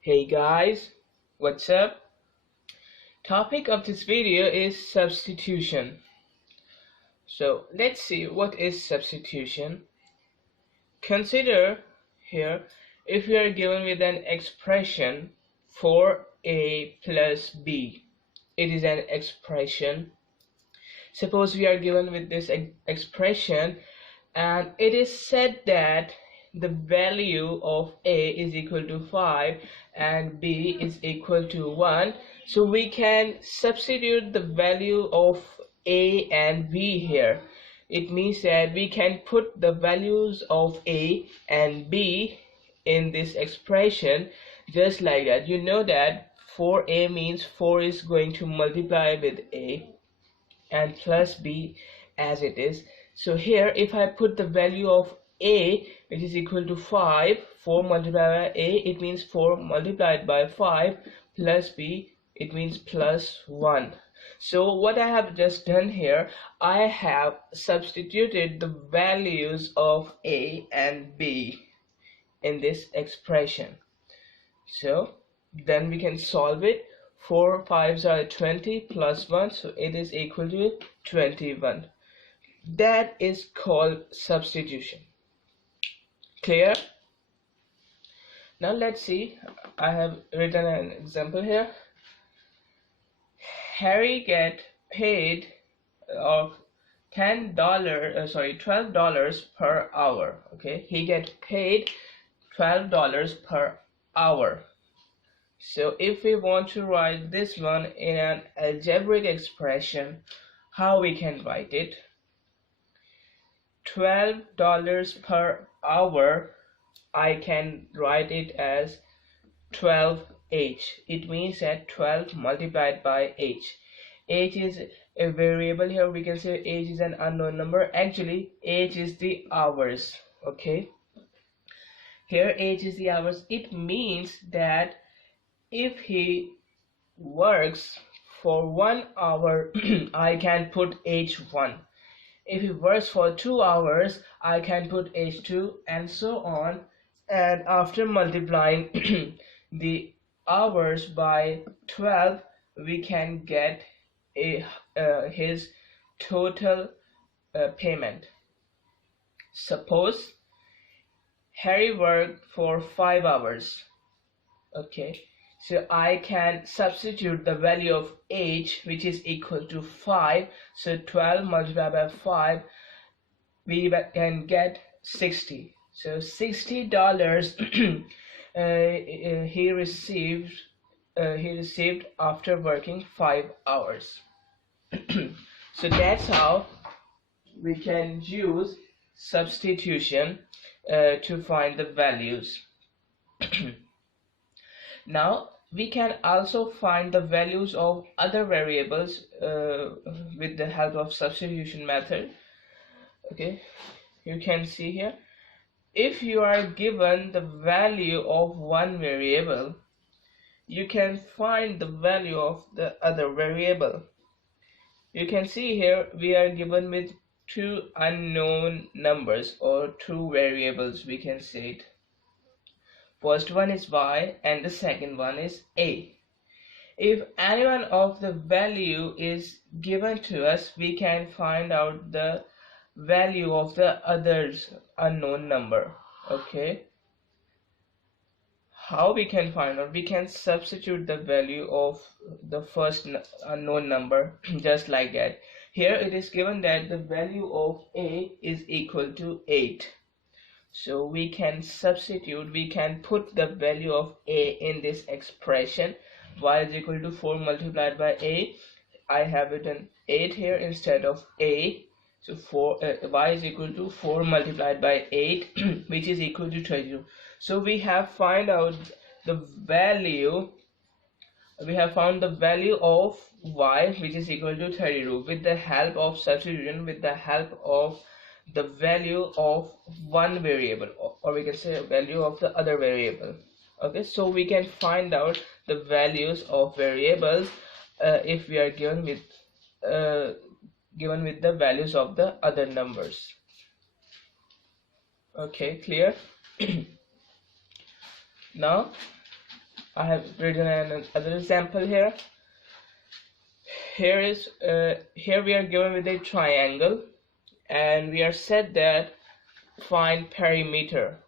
Hey guys, what's up? Topic of this video is substitution. So let's see what is substitution. Consider here if we are given with an expression 4a plus b. It is an expression. Suppose we are given with this expression and it is said that the value of a is equal to 5 and b is equal to 1, so we can substitute the value of a and b here. It means that we can put the values of a and b in this expression just like that. You know that 4a means 4 is going to multiply with a and plus b as it is. So here if I put the value of a, which is equal to 5, 4 multiplied by a, it means 4 multiplied by 5, plus b, it means plus 1. So what I have just done here, I have substituted the values of a and b in this expression. So then we can solve it. 4 5s are 20 plus 1, so it is equal to 21. That is called substitution. Clear? Now let's see. I have written an example here. Harry get paid of $12 per hour. Okay, he get paid $12 per hour. So if we want to write this one in an algebraic expression, how we can write it? $12 per hour, I can write it as 12h. It means that 12 multiplied by h. H is a variable here. We can say h is an unknown number. Actually, h is the hours. Okay. Here h is the hours. It means that if he works for 1 hour, I can put h1. If he works for 2 hours, I can put h2, and so on. And after multiplying the hours by 12, we can get his total payment. Suppose Harry worked for 5 hours. Okay, so I can substitute the value of h, which is equal to 5. So 12 multiplied by 5, we can get 60. So $60 he received after working 5 hours. So that's how we can use substitution to find the values. Now we can also find the values of other variables with the help of substitution method. Okay, you can see here, if you are given the value of one variable, you can find the value of the other variable. You can see here we are given with two unknown numbers, or two variables, we can say it. First one is y and the second one is a. If any one of the value is given to us, we can find out the value of the other's unknown number. Okay, how we can find out? We can substitute the value of the first unknown number just like that. Here it is given that the value of a is equal to 8. So we can substitute, we can put the value of a in this expression. Y is equal to 4 multiplied by a. I have written 8 here instead of a. So y is equal to 4 multiplied by 8, which is equal to 22. So we have found out the value. We have found the value of y, which is equal to 32, with the help of substitution, with the help of the value of one variable, or we can say value of the other variable. Okay, so we can find out the values of variables if we are given with the values of the other numbers. Okay, clear? Now I have written another example here. Here we are given with a triangle, and we are said that find perimeter.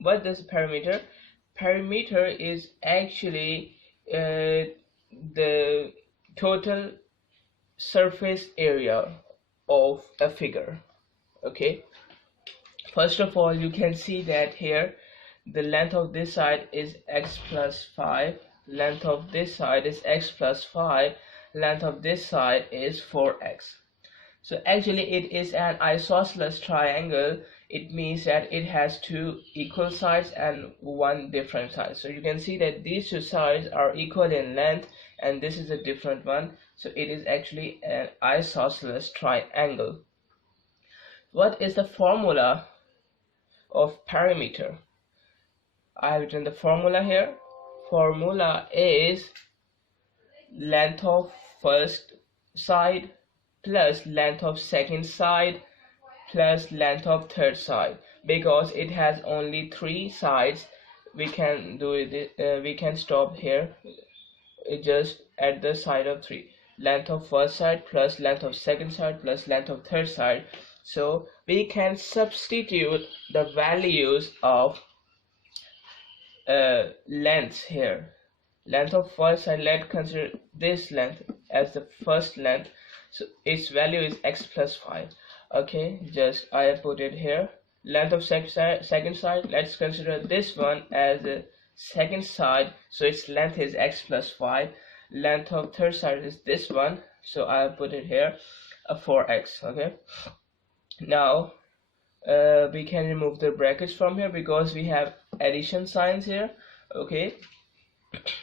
What is perimeter? Perimeter is actually the total surface area of a figure. Okay, first of all, you can see that here the length of this side is x plus 5, length of this side is x plus 5, length of this side is 4x. So actually it is an isosceles triangle. It means that it has two equal sides and one different side. So you can see that these two sides are equal in length, and this is a different one. So it is actually an isosceles triangle. What is the formula of perimeter? I have written the formula here. Formula is length of first side plus length of second side plus length of third side. Because it has only 3 sides, we can do it. We can stop here just at the side of 3. Length of first side plus length of second side plus length of third side. So we can substitute the values of lengths here. Length of first side, let's consider this length as the first length. So its value is x plus 5. Okay, just I have put it here. Length of second side, let's consider this one as the second side. So its length is x plus 5. Length of third side is this one. So I have put it here, 4x. Okay. Now we can remove the brackets from here because we have addition signs here. Okay,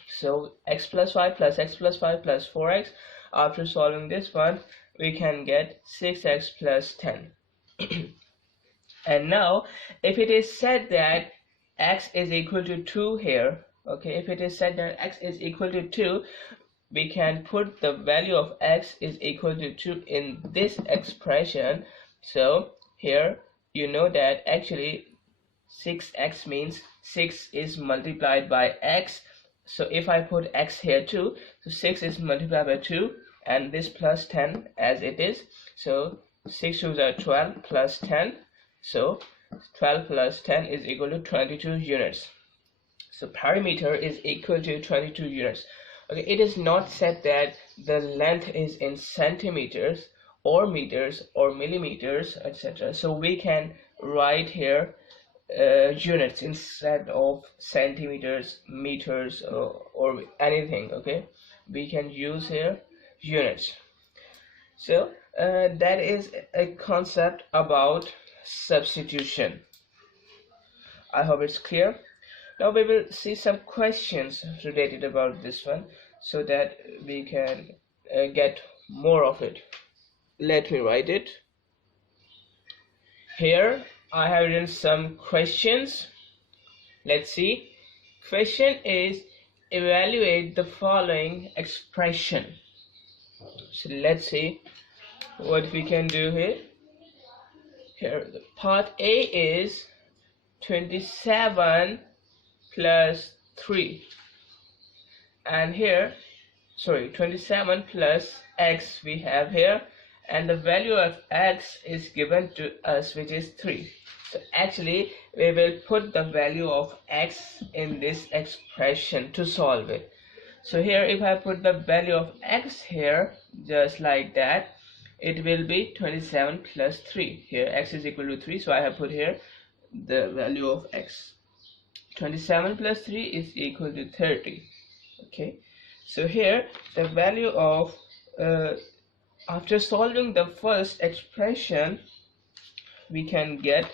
so x plus 5 plus x plus 5 plus 4x. After solving this one, we can get 6x plus 10. And now if it is said that x is equal to 2 here, okay, if it is said that x is equal to 2, we can put the value of x is equal to 2 in this expression. So here you know that actually 6x means 6 is multiplied by x. So if I put x here too, so 6 is multiplied by 2 and this plus 10 as it is. So 6 2s are 12 plus 10. So 12 plus 10 is equal to 22 units. So perimeter is equal to 22 units. Okay, it is not said that the length is in centimeters or meters or millimeters, etc. So we can write here units instead of centimeters, meters, or anything. Okay, we can use here units. So that is a concept about substitution. I hope it's clear. Now we will see some questions related about this one so that we can get more of it. Let me write it. Here I have written some questions. Let's see. Question is, evaluate the following expression. So let's see what we can do here. Here part A is 27 plus 3, and here 27 plus x we have here, and the value of x is given to us, which is 3. So actually we will put the value of x in this expression to solve it. So here if I put the value of x here just like that, it will be 27 plus 3. Here x is equal to 3, so I have put here the value of x. 27 plus 3 is equal to 30. Okay, so here the value of after solving the first expression, we can get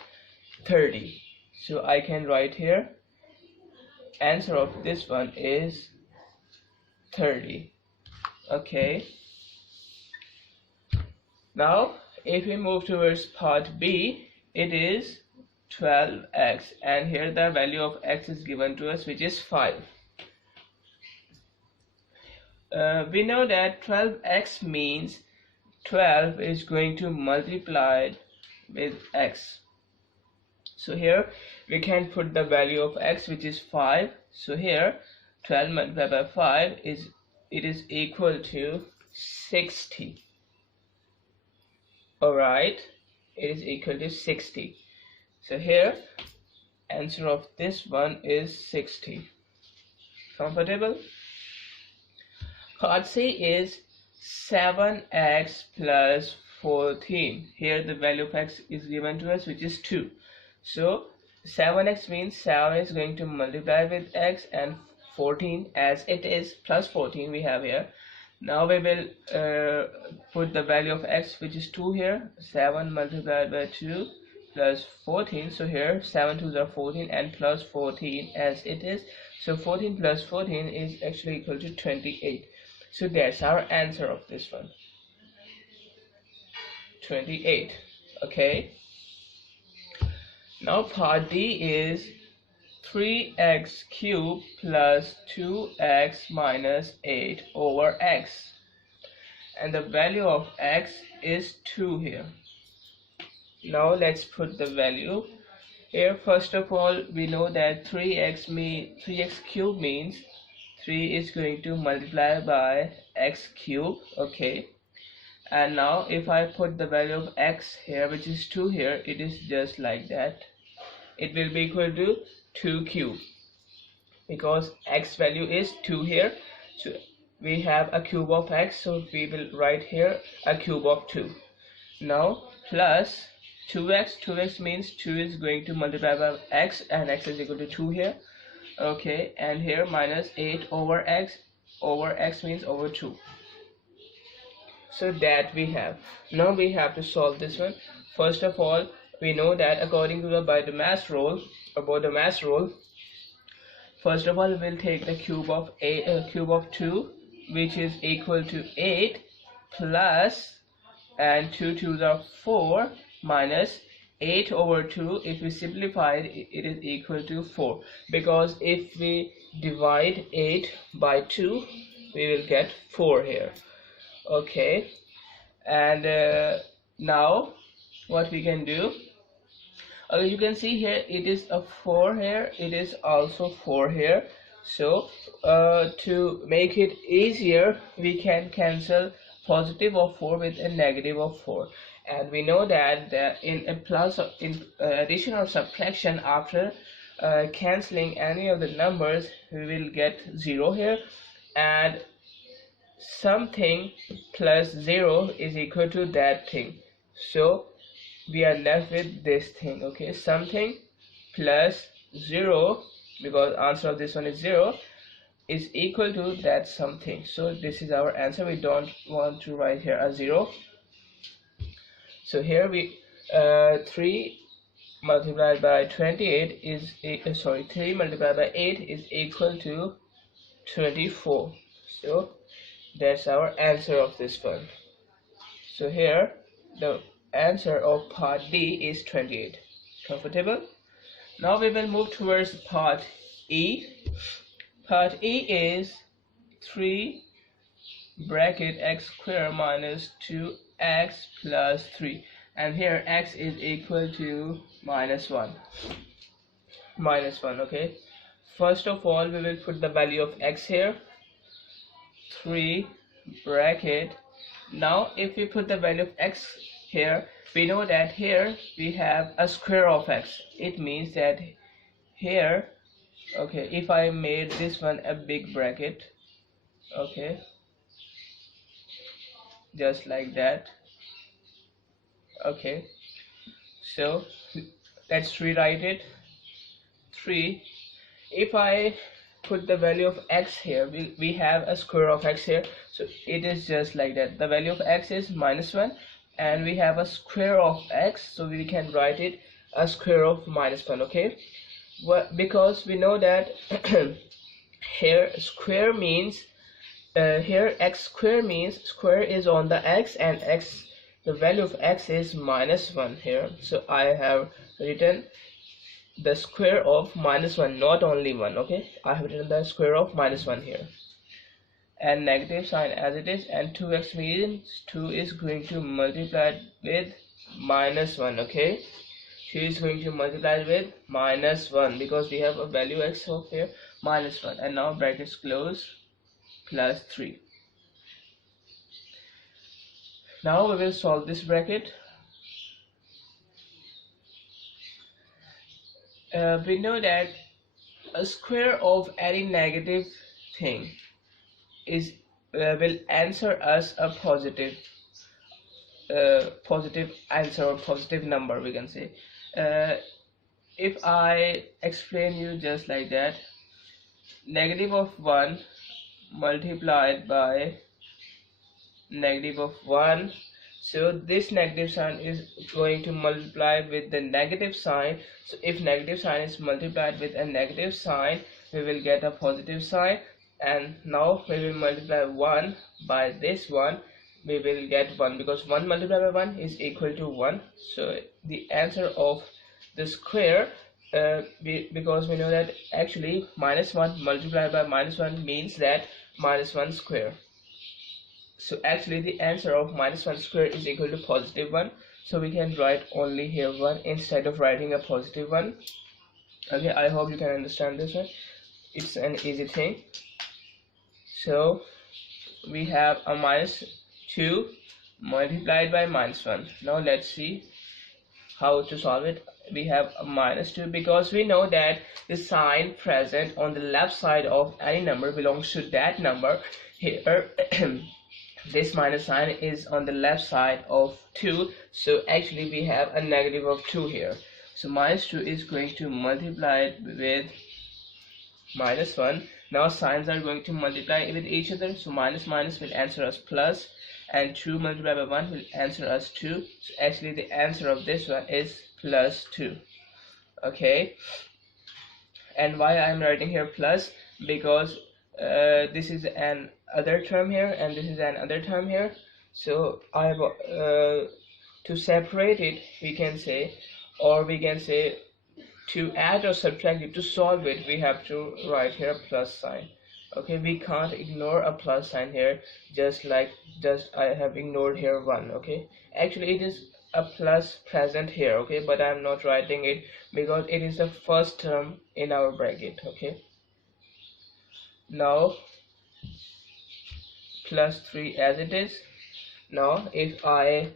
30. So I can write here answer of this one is 30. Okay, now if we move towards part B, it is 12x, and here the value of x is given to us, which is 5. We know that 12x means 12 is going to multiply with x. So here we can put the value of x, which is 5. So here 12 multiplied by 5 is equal to 60. Alright, it is equal to 60. So here answer of this one is 60. Comfortable? Part C is 7x plus 14. Here the value of x is given to us, which is 2. So 7x means 7 is going to multiply with x, and 14 as it is plus 14 we have here. Now we will put the value of x, which is 2 here. 7 multiplied by 2 plus 14. So here 7 2s are 14 and plus 14 as it is. So 14 plus 14 is actually equal to 28. So that's our answer of this one, 28. Okay. Now part D is 3x cubed plus 2x minus 8 over x, and the value of x is 2 here. Now let's put the value here. First of all, we know that 3x cubed means 3 is going to multiply by x cubed. Okay, and now if I put the value of x here, which is 2 here, it is just like that. It will be equal to 2 cubed, because x value is 2 here. So we have a cube of x, so we will write here a cube of 2. Now plus 2x means 2 is going to multiply by x, and x is equal to 2 here. Okay, and here minus 8 over x means over 2. So that we have. Now we have to solve this one. First of all, we know that according to the Biomass rule, first of all we will take the cube of 2, which is equal to 8, plus, and 2 2s are 4, minus 8 over 2. If we simplify it, it is equal to 4, because if we divide 8 by 2, we will get 4 here. Okay, and now what we can do, you can see here it is a 4 here, it is also 4 here. So to make it easier, we can cancel positive of 4 with a negative of 4, and we know that in addition or subtraction, after cancelling any of the numbers, we will get 0 here, and something plus 0 is equal to that thing. So we are left with this thing. Okay, something plus 0, because answer of this one is 0, is equal to that something. So this is our answer. We don't want to write here a 0. So here we 3 multiplied by 28 is 3 multiplied by 8 is equal to 24. So that's our answer of this one. So here the answer of part D is 28. Comfortable? Now we will move towards part E. Part E is 3 bracket x square minus 2x plus 3, and here x is equal to minus 1. Okay, first of all we will put the value of x here, 3 bracket. Now if we put the value of x here, we know that here we have a square of x. It means that here, okay, if I made this one a big bracket, okay, just like that. Okay, so let's rewrite it. 3, if I put the value of x here, we have a square of x here, so it is just like that. The value of x is minus 1, and we have a square of x, so we can write it a square of minus 1. Okay, well, because we know that here square means here x square means square is on the x, and x, the value of x is minus 1 here. So I have written the square of minus 1, not only 1. Okay, I have written the square of minus 1 here, and negative sign as it is, and 2x means 2 is going to multiply with minus 1. Okay, 2 is going to multiply with minus 1 because we have a value x of here minus 1, and now brackets close, plus 3. Now we will solve this bracket. We know that a square of any negative thing is will answer us a positive answer or positive number, we can say. If I explain you just like that, negative of 1 multiplied by negative of 1, so this negative sign is going to multiply with the negative sign. So if negative sign is multiplied with a negative sign, we will get a positive sign, and now we will multiply 1 by this one, we will get 1 because 1 multiplied by 1 is equal to 1. So the answer of the square, because we know that actually minus 1 multiplied by minus 1 means that minus 1 square. So actually the answer of minus 1 square is equal to positive 1. So we can write only here 1 instead of writing a positive 1. Okay, I hope you can understand this one. It's an easy thing. So we have a minus 2 multiplied by minus 1. Now let's see how to solve it. We have a minus 2 because we know that the sign present on the left side of any number belongs to that number. Here this minus sign is on the left side of 2, so actually we have a negative of 2 here. So minus 2 is going to multiply with minus 1. Now signs are going to multiply with each other, so minus minus will answer us plus, and 2 multiplied by 1 will answer us 2. So actually the answer of this one is plus 2. Okay, and why I am writing here plus, because this is an other term here and this is an other term here, so I have to separate it, we can say, or we can say to add or subtract it, to solve it, we have to write here a plus sign. Okay, we can't ignore a plus sign here, just I have ignored here 1. Okay, actually it is a plus present here, okay, but I am not writing it because it is the first term in our bracket. Okay, now plus 3 as it is. Now if I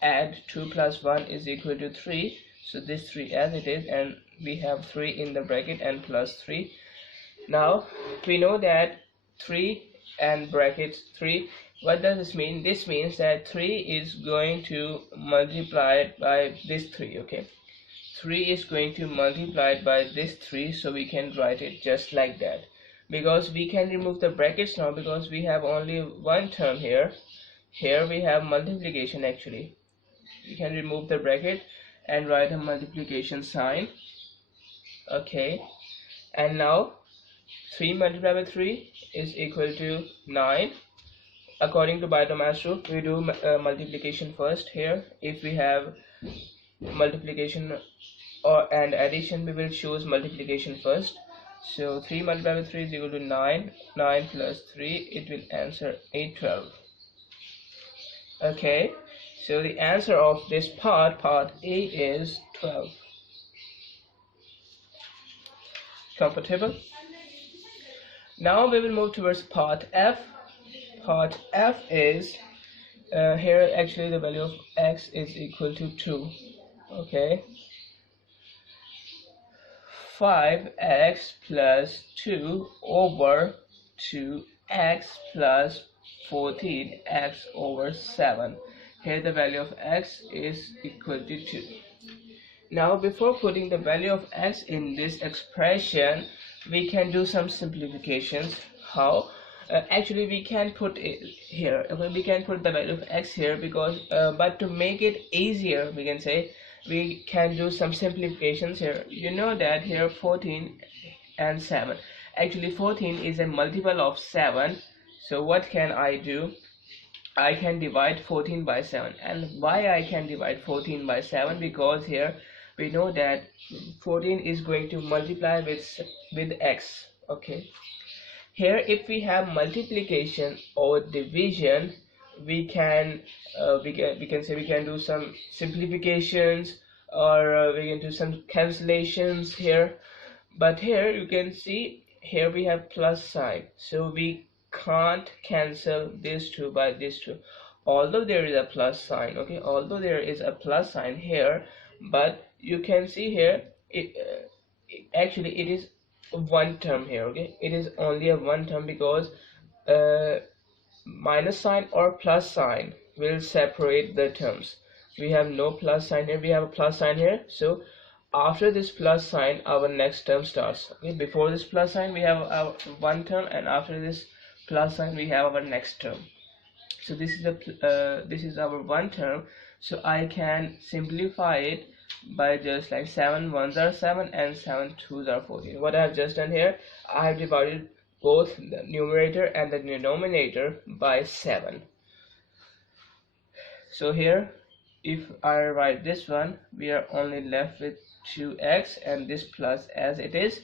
add 2 plus 1 is equal to 3, so this 3 as it is, and we have 3 in the bracket and plus 3. Now we know that 3 and brackets 3, what does this mean? This means that 3 is going to multiply by this 3. Okay, 3 is going to multiply by this 3, so we can write it just like that, because we can remove the brackets now because we have only one term here. Here we have multiplication. Actually we can remove the bracket and write a multiplication sign. Okay, and now 3 multiplied by 3 is equal to 9. According to Biomass rule, we do multiplication first. Here if we have multiplication and addition, we will choose multiplication first. So 3 multiplied by 3 is equal to 9. 9 plus 3, it will answer 12. Okay, so the answer of this part A, is 12. Comfortable? Now we will move towards part F. Part F is here actually the value of x is equal to 2. Okay, 5x plus 2 over 2x plus 14x over 7. Here the value of x is equal to 2. Now before putting the value of x in this expression, we can do some simplifications. How? Actually we can put it here. We can put the value of x here because but to make it easier, we can say we can do some simplifications here. You know that here 14 and 7, actually 14 is a multiple of 7. So what can I do? I can divide 14 by 7. And why I can divide 14 by 7? Because here we know that 14 is going to multiply with x. Okay, here if we have multiplication or division, we can say we can do some simplifications, or we can do some cancellations here. But here you can see here we have plus sign, so we can't cancel these two by these two, although there is a plus sign. Okay, although there is a plus sign here, but you can see here actually it is one term here. Okay, it is only a one term because minus sign or plus sign will separate the terms. We have no plus sign here, we have a plus sign here, so after this plus sign our next term starts. Okay, before this plus sign we have our one term, and after this plus sign we have our next term. So this is this is our one term, so I can simplify it by just like 7 ones are 7 and 7 twos are 14. What I have just done here, I have divided both the numerator and the denominator by 7. So here if I write this one, we are only left with 2x and this plus as it is,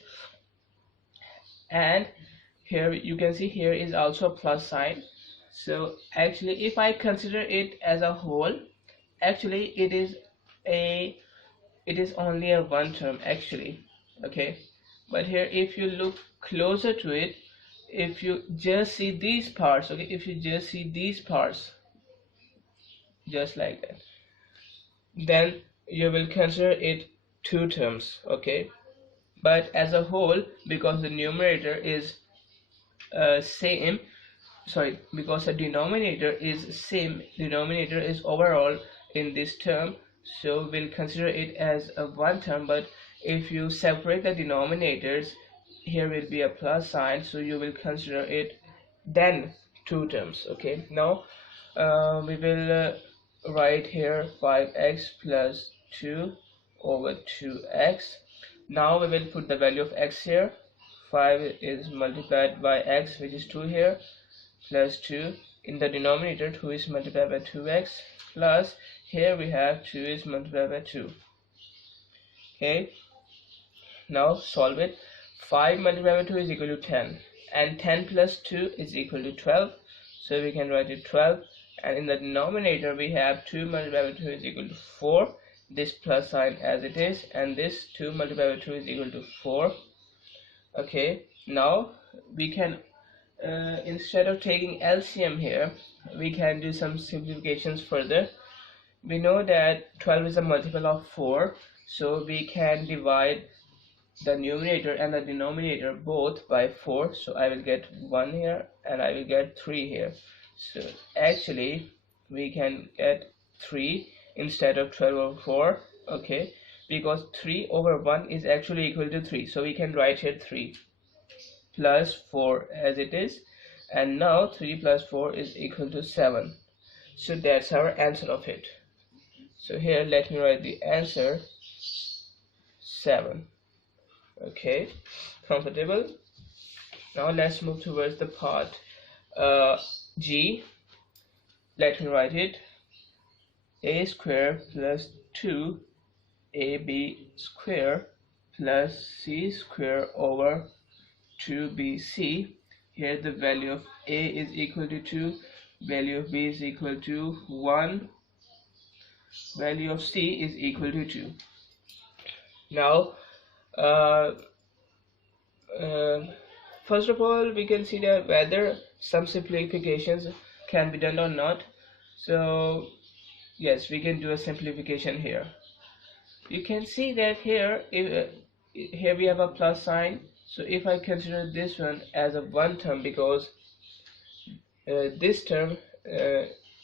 and here you can see here is also a plus sign. So actually if I consider it as a whole, actually it is only a one term actually. Okay, but here if you look closer to it, if you just see these parts, okay, if you just see these parts just like that, then you will consider it two terms. Okay, but as a whole, because the numerator is same, sorry, because the denominator is same, denominator is overall in this term, so we'll consider it as a one term. But if you separate the denominators, here will be a plus sign, so you will consider it then two terms. Okay, now we will write here 5x plus 2 over 2x. Now we will put the value of x here. 5 is multiplied by x, which is 2 here, plus 2 in the denominator, 2 is multiplied by 2x, plus here we have 2 is multiplied by 2. Okay, now solve it. 5 multiplied by 2 is equal to 10, and 10 plus 2 is equal to 12, so we can write it 12, and in the denominator we have 2 multiplied by 2 is equal to 4, this plus sign as it is, and this 2 multiplied by 2 is equal to 4. Okay, now we can instead of taking LCM here, we can do some simplifications further. We know that 12 is a multiple of 4, so we can divide the numerator and the denominator both by 4, so I will get 1 here and I will get 3 here. So actually we can get 3 instead of 12 over 4. Okay, because 3 over 1 is actually equal to 3, so we can write here 3 plus 4 as it is, and now 3 plus 4 is equal to 7. So that's our answer of it. So here let me write the answer 7. Okay, comfortable? Now let's move towards the part G. Let me write it. A square plus 2ab square plus c square over 2bc. Here the value of a is equal to 2, value of b is equal to 1, value of c is equal to 2. Now first of all we can see that whether some simplifications can be done or not. So yes, we can do a simplification here. You can see that here here we have a plus sign, so if I consider this one as a one term, because this term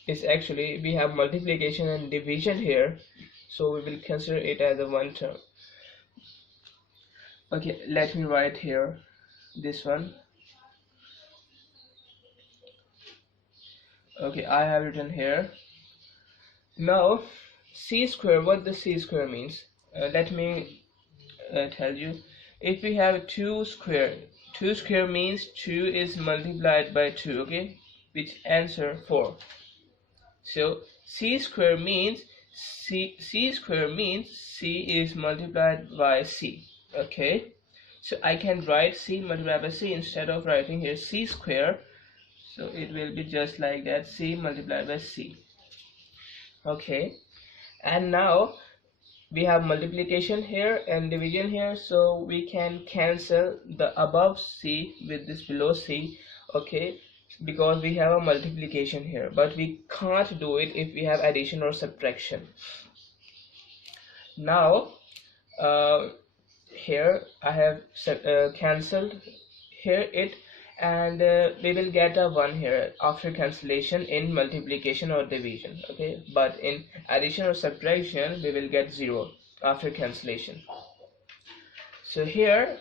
is actually, we have multiplication and division here, so we will consider it as a one term. Okay, let me write here this one. Okay, I have written here. Now c square, what the c square means, let me tell you. If we have 2 square, 2 square means 2 is multiplied by 2, okay, which answer 4. So c square means c square means c is multiplied by c. Okay, so I can write c multiplied by c instead of writing here c square, so it will be just like that, c multiplied by c. Okay, and now we have multiplication here and division here, so we can cancel the above C with this below C, okay, because we have a multiplication here, but we can't do it if we have addition or subtraction. Now here I have cancelled here it, and we will get a 1 here after cancellation in multiplication or division, okay, but in addition or subtraction we will get 0 after cancellation. So here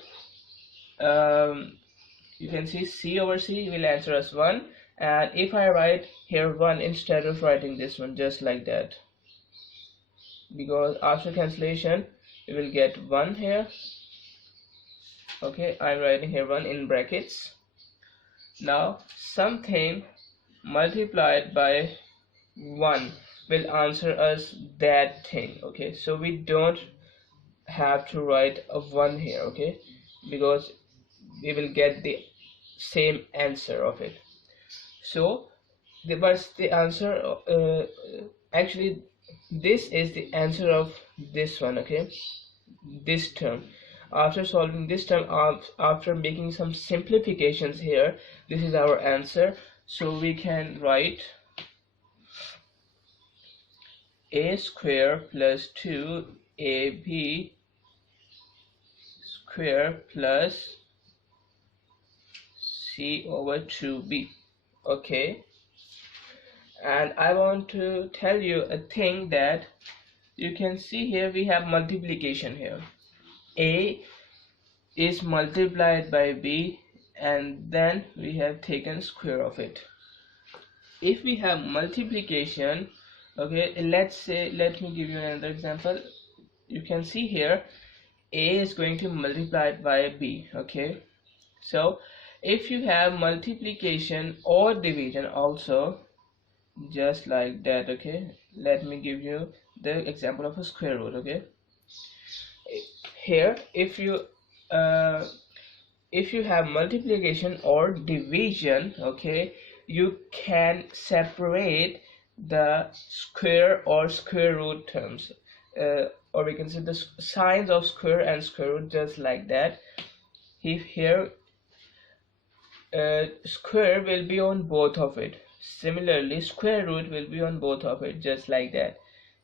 you can see C over C will answer us 1, and if I write here 1 instead of writing this one, just like that, because after cancellation we will get 1 here, okay, I'm writing here 1 in brackets. Now something multiplied by 1 will answer us that thing, okay, so we don't have to write a 1 here, okay, because we will get the same answer of it. So what's the answer? Actually this is the answer of this one, okay, this term. After solving this term, after making some simplifications here, this is our answer. So we can write a square plus 2ab square plus c over 2b, okay. And I want to tell you a thing that you can see here we have multiplication here. A is multiplied by b, and then we have taken square of it. If we have multiplication, okay, let's say, let me give you another example. You can see here a is going to multiply by b, okay. So if you have multiplication or division also, just like that, okay, let me give you the example of a square root, okay. Here if you have multiplication or division, okay, you can separate the square or square root terms, or we can say the signs of square and square root, just like that. If here square will be on both of it, similarly square root will be on both of it, just like that.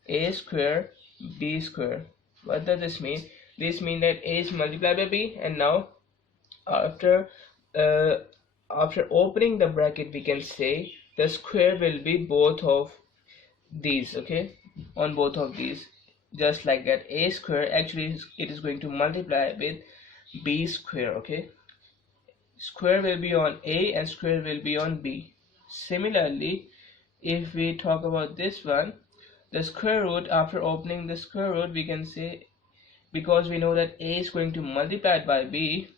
A square b square. What does this mean? This means that a is multiplied by b, and now after opening the bracket we can say the square will be both of these, okay, on both of these, just like that. A square, actually it is going to multiply with b square, okay. Square will be on a and square will be on b. Similarly, if we talk about this one, the square root, after opening the square root we can say, because we know that a is going to multiply by b,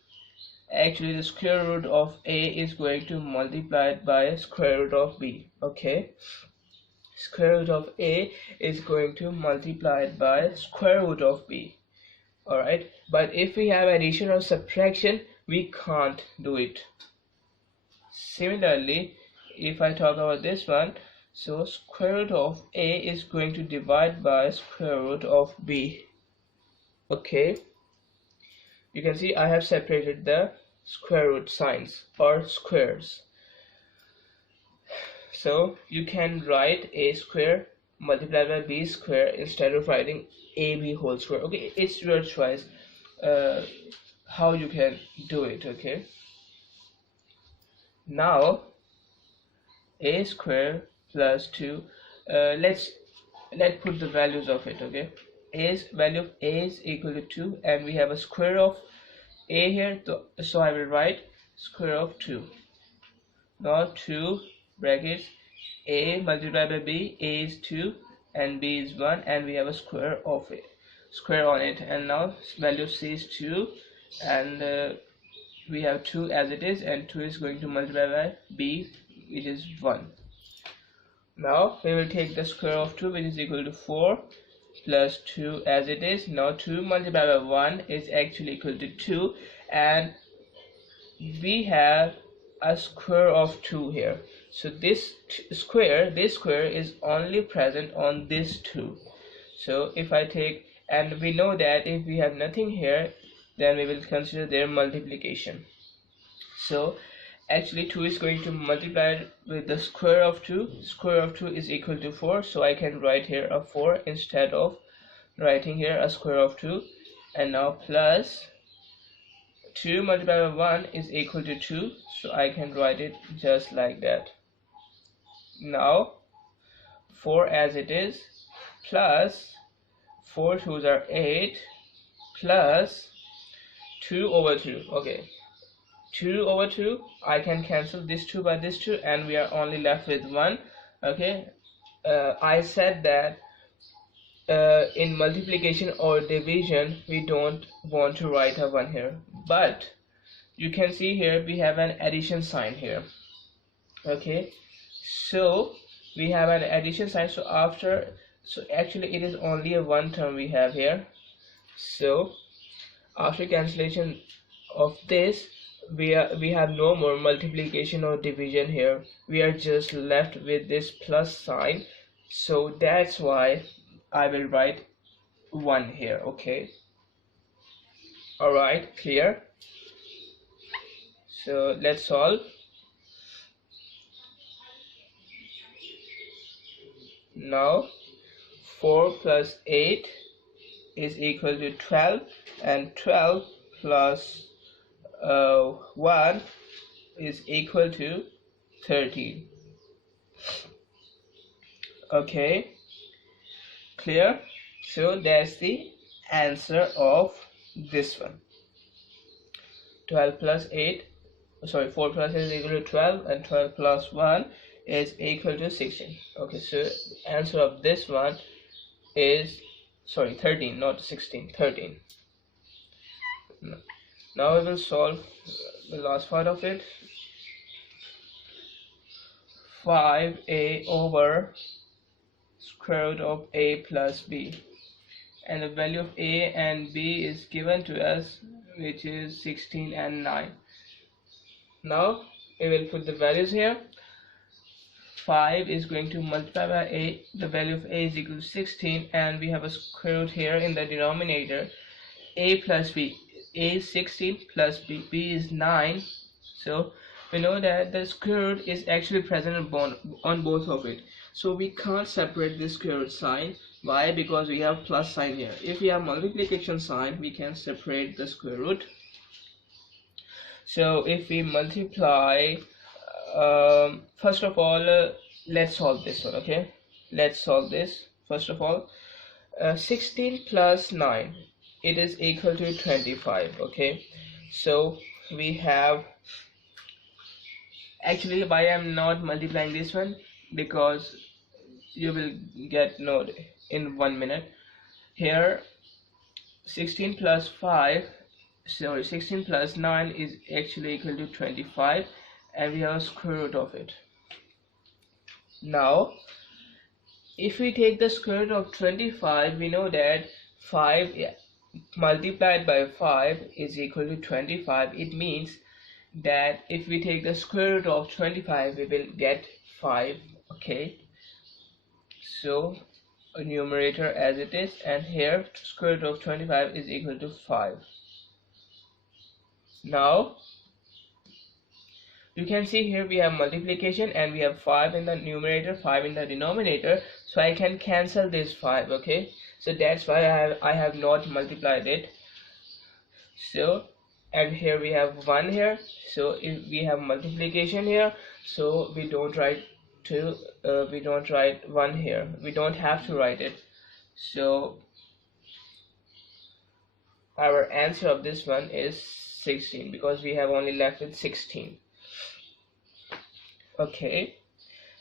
actually the square root of a is going to multiply by square root of b, okay. Square root of a is going to multiply by square root of b, alright. But if we have addition or subtraction, we can't do it. Similarly, if I talk about this one, so square root of a is going to divide by square root of b, okay. You can see I have separated the square root signs or squares. So you can write a square multiplied by b square instead of writing ab whole square, okay. It's your choice how you can do it, okay. Now a square plus 2, let's put the values of it, okay. Value of a is equal to 2, and we have a square of a here, so I will write square of 2. Now 2 brackets a multiplied by b, a is 2 and b is 1, and we have a square of it, square on it, and now value of c is 2, and we have 2 as it is, and 2 is going to multiply by b, which is 1. Now we will take the square of 2, which is equal to 4, plus 2 as it is. Now 2 multiplied by 1 is actually equal to 2, and we have a square of 2 here. So this square is only present on this 2. So if I take and we know that if we have nothing here, then we will consider their multiplication. So actually 2 is going to multiply with the square of 2. Square of 2 is equal to 4, so I can write here a 4 instead of writing here a square of 2. And now plus 2 multiplied by 1 is equal to 2, so I can write it just like that. Now 4 as it is, plus 4 2s are 8, plus 2 over 2. Okay, 2 over 2, I can cancel this 2 by this 2, and we are only left with 1. Okay, I said that in multiplication or division we don't want to write a 1 here, but you can see here we have an addition sign here. Okay, so we have an addition sign, so actually it is only a 1 term we have here. So after cancellation of this, we have no more multiplication or division here. We are just left with this plus sign, so that's why I will write 1 here. Okay, alright, clear? So let's solve. Now 4 plus 8 is equal to 12, and 12 plus 1 is equal to 13. Okay, clear? So that's the answer of this one. 12 plus 8, sorry, 4 plus 8 is equal to 12, and 12 plus 1 is equal to 16. Okay, so the answer of this one is, sorry, 13, not 16, 13. Now we will solve the last part of it. 5a over square root of a plus b, and the value of a and b is given to us, which is 16 and 9. Now we will put the values here. 5 is going to multiply by a, the value of a is equal to 16, and we have a square root here in the denominator. A plus b, a is 16 plus b is 9, so we know that the square root is actually present on both of it, so we can't separate this square root sign. Why? Because we have plus sign here. If we have multiplication sign, we can separate the square root. So if we multiply, first of all, let's solve this one. Okay, let's solve this. First of all, 16 plus 9, it is equal to 25. Okay, so we have, actually why I'm not multiplying this one, because you will get node in 1 minute. Here 16 plus 9 is actually equal to 25, and we have a square root of it. Now if we take the square root of 25, we know that 5 multiplied by 5 is equal to 25. It means that if we take the square root of 25, we will get 5. Okay, so a numerator as it is, and here square root of 25 is equal to 5. Now you can see here we have multiplication, and we have 5 in the numerator, 5 in the denominator, so I can cancel this 5. Okay, so that's why I have not multiplied it. So, and here we have 1 here, so if we have multiplication here, so we don't write 1 here, we don't have to write it. So our answer of this one is 16, because we have only left with 16. Okay,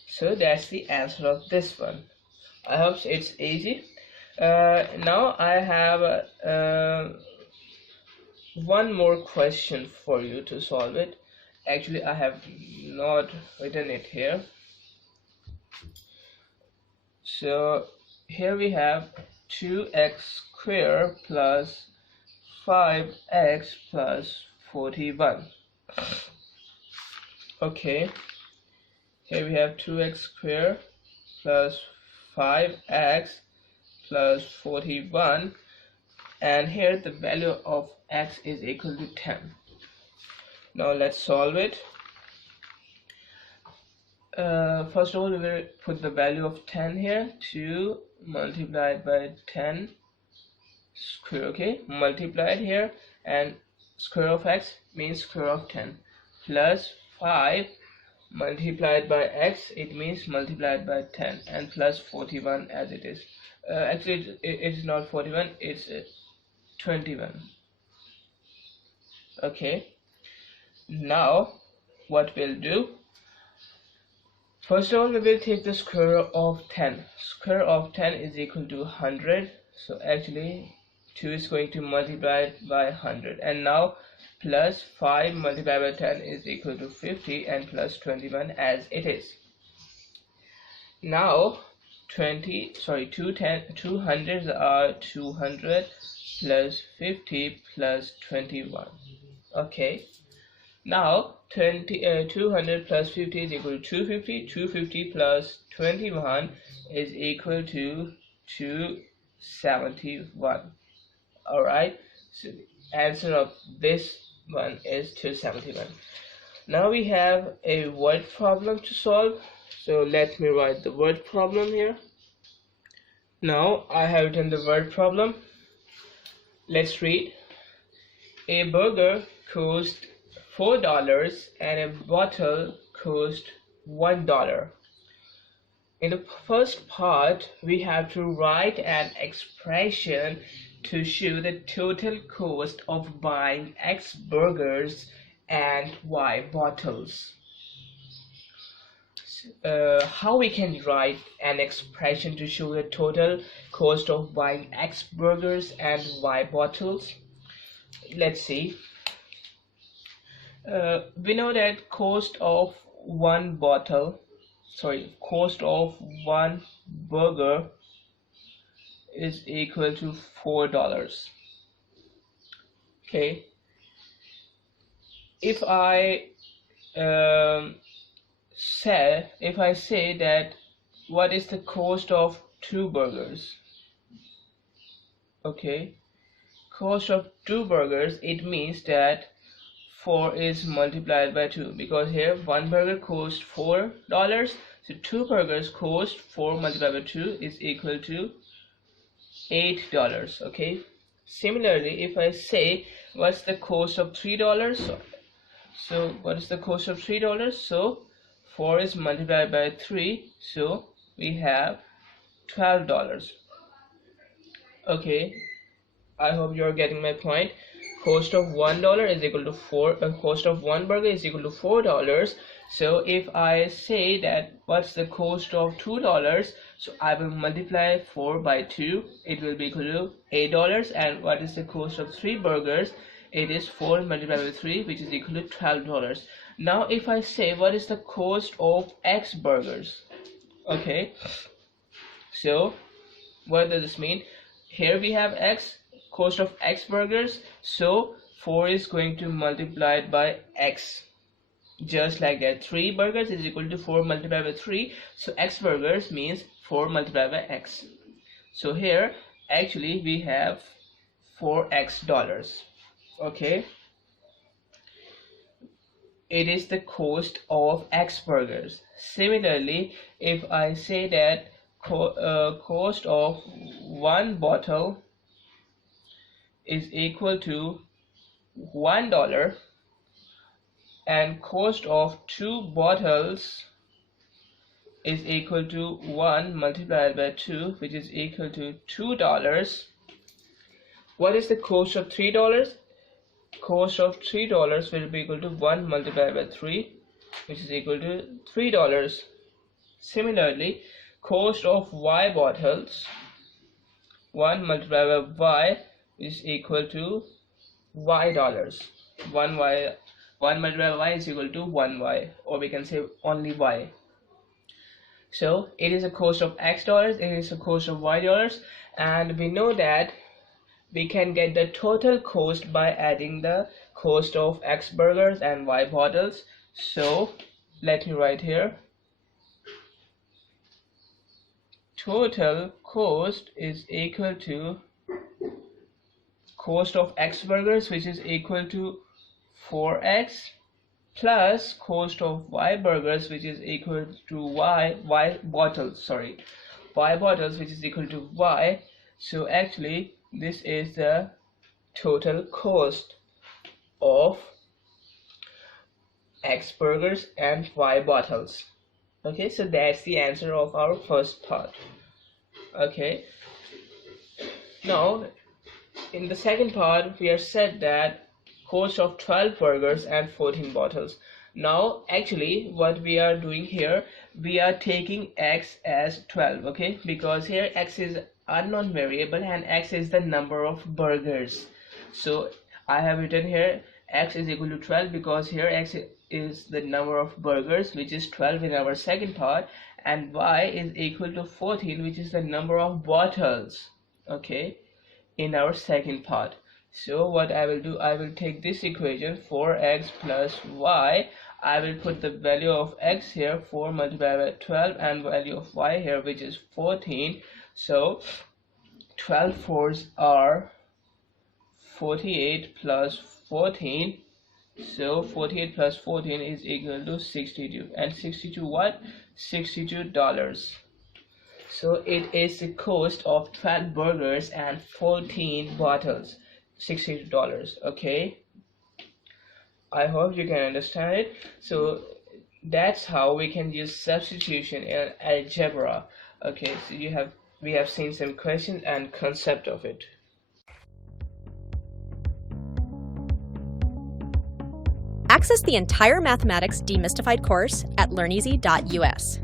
so that's the answer of this one. I hope it's easy. Now I have one more question for you to solve it. Actually I have not written it here. So here we have 2x squared plus 5x plus 41. Okay, here we have 2x squared plus 5x plus 41. and here the value of x is equal to 10. Now let's solve it. First of all, we will put the value of 10 here. 2 multiplied by 10 square, okay, multiplied here, and square of x means square of 10, plus 5 multiplied by x, it means multiplied by 10, and plus 41 as it is. Actually it is not 41, it's 21. Okay, now what we'll do, first of all we will take the square of 10. Square of 10 is equal to 100, so actually 2 is going to multiply by 100, and now plus 5 multiplied by 10 is equal to 50, and plus 21 as it is. Now 200s are 200 plus 50 plus 21. Okay, now 200 plus 50 is equal to 250. 250 plus 21 is equal to 271. Alright, so the answer of this one is 271. Now we have a word problem to solve, so let me write the word problem here. Now I have written the word problem. Let's read. A burger cost $4 and a bottle cost $1. In the first part, we have to write an expression to show the total cost of buying X burgers and Y bottles. How we can write an expression to show the total cost of buying X burgers and Y bottles? Let's see. We know that cost of one burger is equal to $4. Okay, if I say that what is the cost of 2 burgers? Okay, cost of 2 burgers, it means that 4 is multiplied by 2, because here 1 burger costs $4, so 2 burgers cost 4 multiplied by 2 is equal to $8. Okay, similarly, if I say what's the cost of $3, so what is the cost of $3? So 4 is multiplied by 3, so we have $12. Okay, I hope you're getting my point. Cost of $1 is equal to cost of 1 burger is equal to $4. So if I say that what's the cost of $2, so I will multiply 4 by 2, it will be equal to $8. And what is the cost of 3 burgers? It is 4 multiplied by 3, which is equal to $12. Now if I say what is the cost of X burgers? Okay, so what does this mean? Here we have X, cost of X burgers, so 4 is going to multiply by X, just like that. 3 burgers is equal to 4 multiplied by 3, so X burgers means 4 multiplied by X. So here actually we have $4. Okay, it is the cost of X burgers. Similarly, if I say that cost of 1 bottle is equal to $1 and cost of 2 bottles is equal to 1 multiplied by 2, which is equal to $2. What is the cost of $3? Cost of $3 will be equal to 1 multiplied by 3, which is equal to $3. Similarly, cost of Y bottles, 1 multiplied by Y is equal to $Y. 1 multiplied by Y is equal to 1Y, or we can say only Y. So it is a cost of X dollars, it is a cost of Y dollars, and we know that we can get the total cost by adding the cost of X burgers and Y bottles. So let me write here. Total cost is equal to cost of X burgers, which is equal to 4X, plus cost of Y burgers, which is equal to Y bottles, which is equal to Y. So actually this is the total cost of X burgers and Y bottles. Okay, so that's the answer of our first part. Okay, now in the second part we are said that cost of 12 burgers and 14 bottles. Now actually what we are doing here, we are taking X as 12, okay, because here X is unknown variable and X is the number of burgers. So I have written here X is equal to 12 because here X is the number of burgers, which is 12 in our second part, and Y is equal to 14, which is the number of bottles, okay, in our second part. So what I will do, I will take this equation 4x plus y, I will put the value of x here, 4 multiplied by 12, and value of y here, which is 14. So 12 fours are 48 plus 14. So 48 plus 14 is equal to 62, and 62 what? $62. So it is the cost of 12 burgers and 14 bottles, $62. Okay, I hope you can understand it. So that's how we can use substitution in algebra. Okay, so we have seen some questions and concept of it. Access the entire Mathematics Demystified course at learneasy.us.